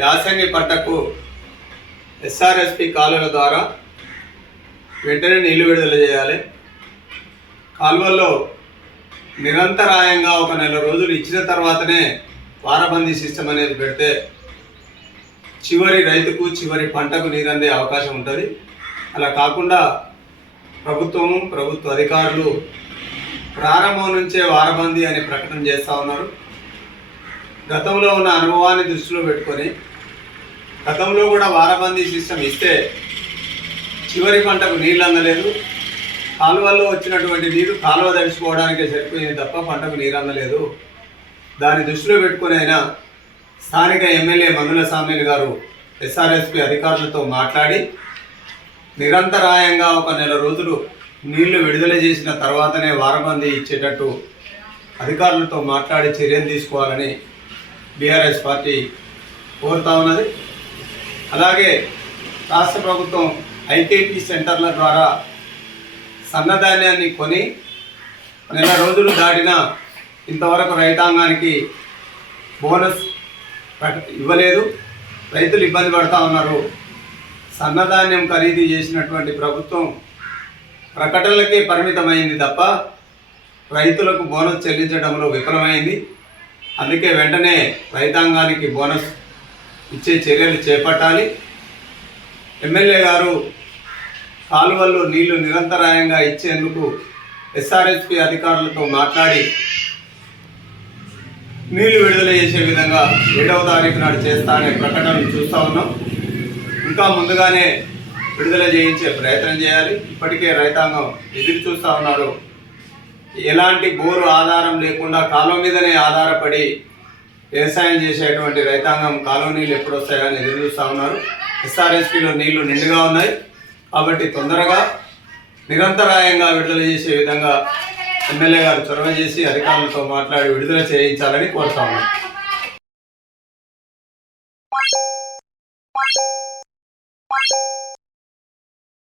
యాసంగి పంటకు ఎస్ఆర్ఎస్పి కాలువల ద్వారా వెంటనే నీళ్ళు విడుదల చేయాలి. కాలువల్లో నిరంతరాయంగా ఒక నెల రోజులు ఇచ్చిన తర్వాతనే వారబందీ సిస్టమ్ అనేది పెడితే చివరి రైతుకు చివరి పంటకు నీరందే అవకాశం ఉంటుంది. అలా కాకుండా ప్రభుత్వము ప్రభుత్వ అధికారులు ప్రారంభం నుంచే వారబందీ అనే ప్రకటన చేస్తూ ఉన్నారు. గతంలో ఉన్న అనుభవాన్ని దృష్టిలో పెట్టుకొని గతంలో కూడా వారబందీ సిస్టమ్ ఇస్తే చివరి పంటకు నీళ్ళు అందలేదు. కాలువల్లో వచ్చినటువంటి నీరు కాలువ తడిచిపోవడానికే సరిపోయింది తప్ప పంటకు నీరు అందలేదు. దాన్ని దృష్టిలో పెట్టుకుని అయినా స్థానిక ఎమ్మెల్యే మందుల సామ్యులు గారు ఎస్ఆర్ఎస్పి అధికారులతో మాట్లాడి నిరంతరాయంగా ఒక నెల రోజులు నీళ్ళు విడుదల చేసిన తర్వాతనే వారబందీ ఇచ్చేటట్టు అధికారులతో మాట్లాడి చర్యలు తీసుకోవాలని బీఆర్ఎస్ పార్టీ కోరుతా ఉన్నది. అలాగే రాష్ట్ర ప్రభుత్వం ఐకేపీ సెంటర్ల ద్వారా సన్నధాన్యాన్ని కొని నెల రోజులు దాటిన ఇంతవరకు రైతాంగానికి బోనస్ ఇవ్వలేదు. రైతులు ఇబ్బంది పడతా ఉన్నారు. సన్నధాన్యం ఖరీదు చేసినటువంటి ప్రభుత్వం ప్రకటనలకే పరిమితమైంది తప్ప రైతులకు బోనస్ చెల్లించడంలో విఫలమైంది. అందుకే వెంటనే రైతాంగానికి బోనస్ ఇచ్చే చర్యలు చేపట్టాలి. ఎమ్మెల్యే గారు కాలువల్లో నీళ్ళు నిరంతరాయంగా ఇచ్చేందుకు ఎస్ఆర్ఎస్పి అధికారులతో మాట్లాడి నీళ్ళు విడుదల చేసే విధంగా ఏడవ తారీఖు నాడు చేస్తా అనే ప్రకటనలు చూస్తూ ఉన్నాం. ఇంకా ముందుగానే విడుదల చేయించే ప్రయత్నం చేయాలి. ఇప్పటికే రైతాంగం ఎదురు చూస్తూ ఉన్నారు ఎలాంటి బోరు ఆధారం లేకుండా కాలువ మీదనే ఆధారపడి వ్యవసాయం చేసేటువంటి రైతాంగం కాలువ నీళ్ళు ఎప్పుడు వస్తాయని ఎదురు చూస్తూ ఉన్నారు ఎస్ఆర్ఎస్పీలో నీళ్ళు నిండుగా ఉన్నాయి కాబట్టి తొందరగా నిరంతరాయంగా విడుదల చేసే విధంగా ఎమ్మెల్యే గారు చొరవ చేసి అధికారులతో మాట్లాడి విడుదల చేయించాలని కోరుతా ఉన్నాం